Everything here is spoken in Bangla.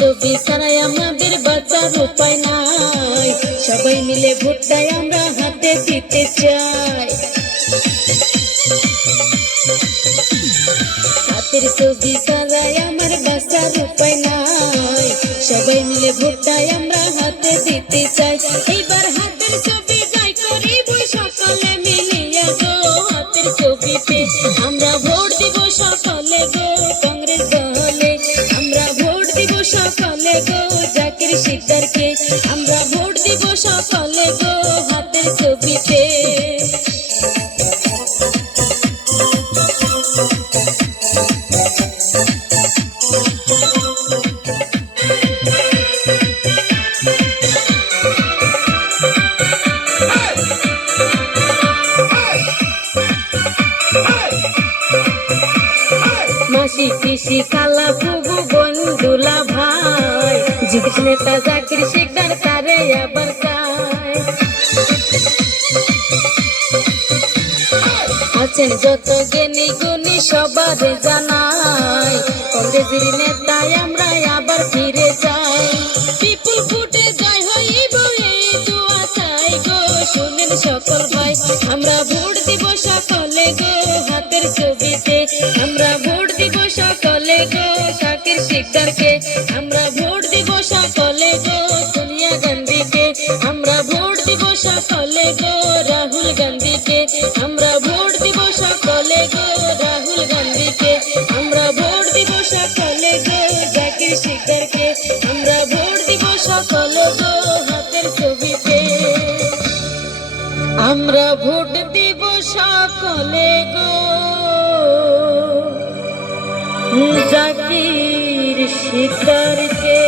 ছবি ছাড়াই আমাদের বাঁচার উপায় নাই, সবাই মিলে ভোটটাই আমরা হাতে দিতে চাই। হাতের ছবি ছাড়াই আমার বাঁচার উপায় নাই, সবাই মিলে ভোটটাই আমরা হাতে দিতে চাই। এইবার হাতের ছবি যাই করিব সকলে মিলিয়া গো, হাতের ছবিতে আমরা ভোট দিব সকলে গো কংগ্রেস দলে, আমরা ভোট দিব সকলে গো জাকির শিকদারকে, আমরা ভোট দিব সকলে গো হাতের ছবিতে। মাসি পিসি খালা ফুবু বন্ধুলা ভাই, জিগিস নেতা জাকির শিকদার তারে আবার কায়। আছেন যত জ্ঞানী গুণী সবার জানাই, কংগ্রেসের নেতায় আমরা আবার ফিরে যাই। বিপুল ফুটে জয় হইব এই দোয়া চাই গো, শুনেন সকল ভাই আমরা ভোট দিব সকলে গো হাতের ছবিতে, আমরা ভোট দিব সকলে গো জাকির শিকদারকে, আমরা ভোট দিব সকলে গো সোনিয়া গান্ধীকে, আমরা ভোট দিব সকলে গো রাহুল গান্ধীকে, আমরা ভোট দিব সকলে গো রাহুল গান্ধীকে, আমরা ভোট দিব সকলে গো জাকির শিকদারকে, আমরা ভোট দিব সকলে গো হাতের ছবিতে, আমরা ভোট দিব সকলে গো জাকির শিকদারকে।